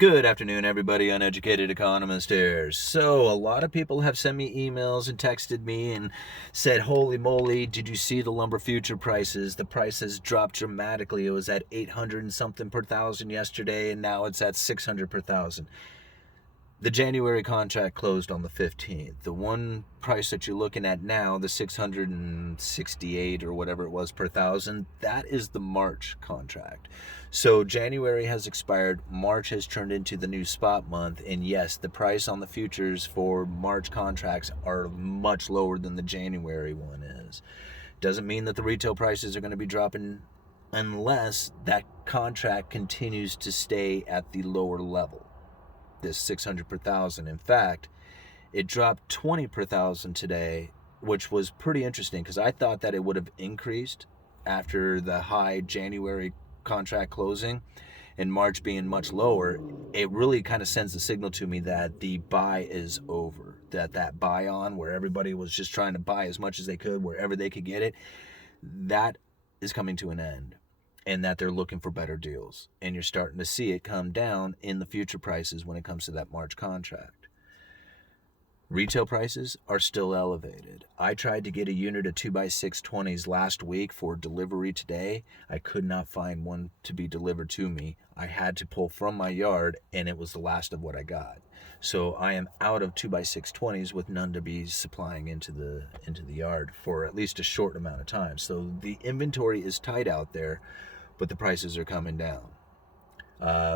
Good afternoon, everybody. Uneducated Economist here. So, a lot of people have sent me emails and texted me and said, holy moly, did you see the lumber future prices? The price has dropped dramatically. It was at 800 and something per thousand yesterday, and now it's at 600 per thousand. The January contract closed on the 15th. The one price that you're looking at now, the 668 or whatever it was per thousand, that is the March contract. So January has expired, March has turned into the new spot month, and yes, the price on the futures for March contracts are much lower than the January one is. Doesn't mean that the retail prices are going to be dropping unless that contract continues to stay at the lower level, this 600 per thousand. In fact, it dropped 20 per thousand today, which was pretty interesting because I thought that it would have increased after the high January contract closing and March being much lower. It really kind of sends a signal to me that the buy is over, that buy on where everybody was just trying to buy as much as they could wherever they could get it, that is coming to an end, and that they're looking for better deals. And you're starting to see it come down in the future prices when it comes to that March contract. Retail prices are still elevated. I tried to get a unit of 2x6 20s last week for delivery today. I could not find one to be delivered to me. I had to pull from my yard, and it was the last of what I got. So I am out of 2x6 20s with none to be supplying into the yard for at least a short amount of time. So the inventory is tight out there, but the prices are coming down.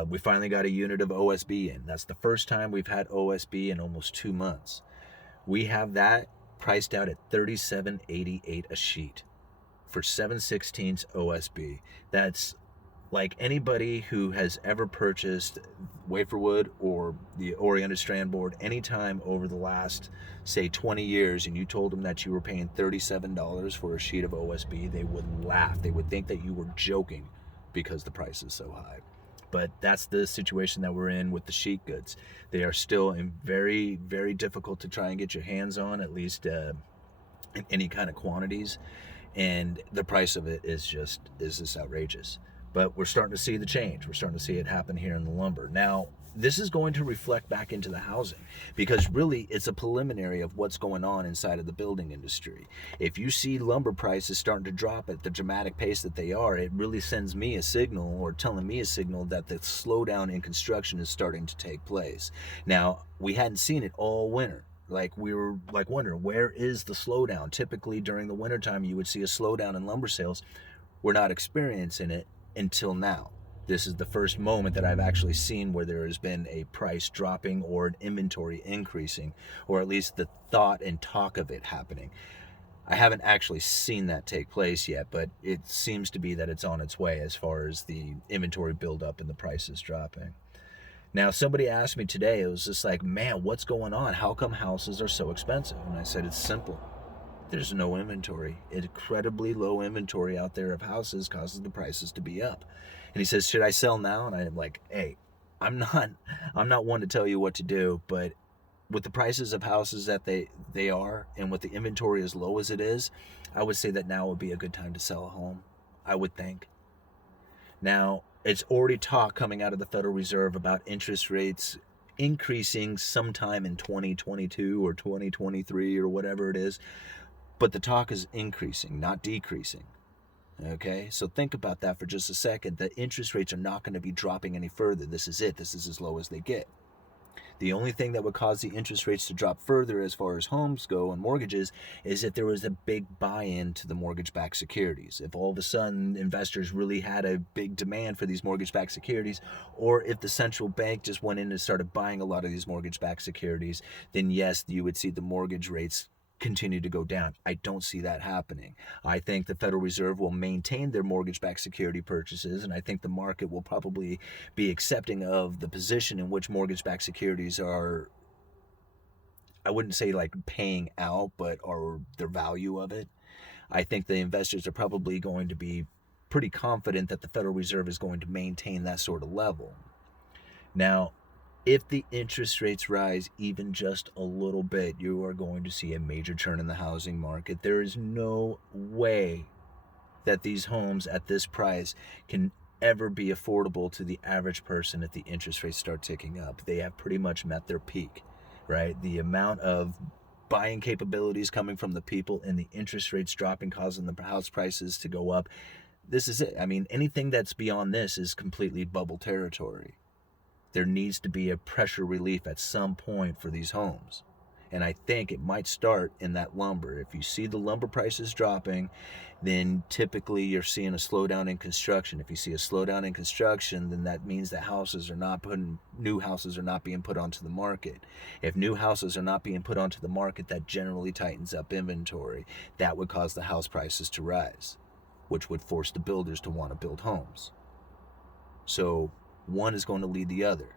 We finally got a unit of OSB in. That's the first time we've had OSB in almost 2 months. We have that priced out at $37.88 a sheet for 7/16 OSB. That's like anybody who has ever purchased wafer wood or the oriented strand board anytime over the last, say, 20 years, and you told them that you were paying $37 for a sheet of OSB, they would laugh. They would think that you were joking because the price is so high. But that's the situation that we're in with the sheet goods. They are still in very, very difficult to try and get your hands on, at least in any kind of quantities. And the price of it is just outrageous. But we're starting to see the change. We're starting to see it happen here in the lumber. Now, this is going to reflect back into the housing because really it's a preliminary of what's going on inside of the building industry. If you see lumber prices starting to drop at the dramatic pace that they are, it really sends me a signal, or telling me a signal, that the slowdown in construction is starting to take place. Now, we hadn't seen it all winter. We were wondering, where is the slowdown? Typically during the wintertime you would see a slowdown in lumber sales. We're not experiencing it until now. This is the first moment that I've actually seen where there has been a price dropping or an inventory increasing, or at least the thought and talk of it happening. I haven't actually seen that take place yet, but it seems to be that it's on its way as far as the inventory buildup and the prices dropping. Now, somebody asked me today, it was just like, man, what's going on? How come houses are so expensive? And I said, it's simple. There's no inventory. Incredibly low inventory out there of houses causes the prices to be up. And he says, should I sell now? And I'm like, hey, I'm not one to tell you what to do, but with the prices of houses that they are, and with the inventory as low as it is, I would say that now would be a good time to sell a home, I would think. Now, it's already talk coming out of the Federal Reserve about interest rates increasing sometime in 2022 or 2023 or whatever it is. But the talk is increasing, not decreasing. Okay, so think about that for just a second. The interest rates are not going to be dropping any further. This is it. This is as low as they get. The only thing that would cause the interest rates to drop further as far as homes go and mortgages is if there was a big buy-in to the mortgage-backed securities. If all of a sudden investors really had a big demand for these mortgage-backed securities, or if the central bank just went in and started buying a lot of these mortgage-backed securities, then yes, you would see the mortgage rates continue to go down. I don't see that happening. I think the Federal Reserve will maintain their mortgage-backed security purchases, and I think the market will probably be accepting of the position in which mortgage-backed securities are, I wouldn't say like paying out, but or their value of it. I think the investors are probably going to be pretty confident that the Federal Reserve is going to maintain that sort of level. Now, if the interest rates rise even just a little bit, you are going to see a major churn in the housing market. There is no way that these homes at this price can ever be affordable to the average person if the interest rates start ticking up. They have pretty much met their peak, right? The amount of buying capabilities coming from the people and the interest rates dropping, causing the house prices to go up. This is it. I mean, anything that's beyond this is completely bubble territory. There needs to be a pressure relief at some point for these homes. And I think it might start in that lumber. If you see the lumber prices dropping, then typically you're seeing a slowdown in construction. If you see a slowdown in construction, then that means that new houses are not being put onto the market. If new houses are not being put onto the market, that generally tightens up inventory. That would cause the house prices to rise, which would force the builders to want to build homes. So one is going to lead the other.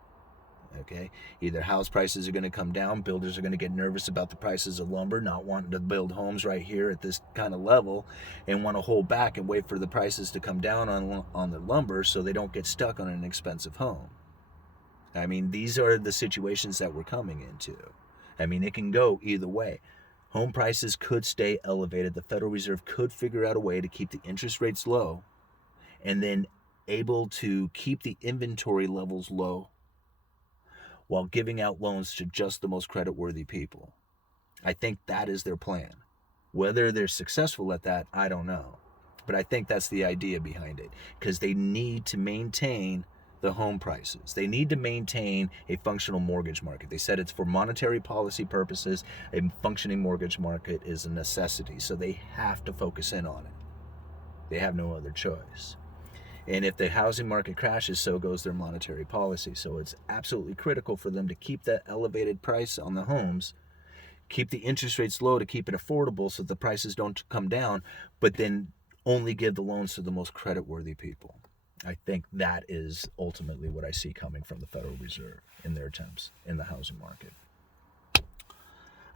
Okay, either house prices are going to come down, builders are going to get nervous about the prices of lumber, not wanting to build homes right here at this kind of level, and want to hold back and wait for the prices to come down on the lumber so they don't get stuck on an expensive home. I mean, these are the situations that we're coming into. I mean, it can go either way. Home prices could stay elevated. The Federal Reserve could figure out a way to keep the interest rates low and then able to keep the inventory levels low while giving out loans to just the most creditworthy people. I think that is their plan. Whether they're successful at that, I don't know. But I think that's the idea behind it, because they need to maintain the home prices. They need to maintain a functional mortgage market. They said it's for monetary policy purposes. A functioning mortgage market is a necessity, so they have to focus in on it. They have no other choice. And if the housing market crashes, so goes their monetary policy. So it's absolutely critical for them to keep that elevated price on the homes, keep the interest rates low to keep it affordable so the prices don't come down, but then only give the loans to the most creditworthy people. I think that is ultimately what I see coming from the Federal Reserve in their attempts in the housing market.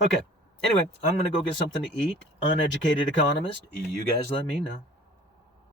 Okay, anyway, I'm going to go get something to eat. Uneducated Economist, you guys let me know.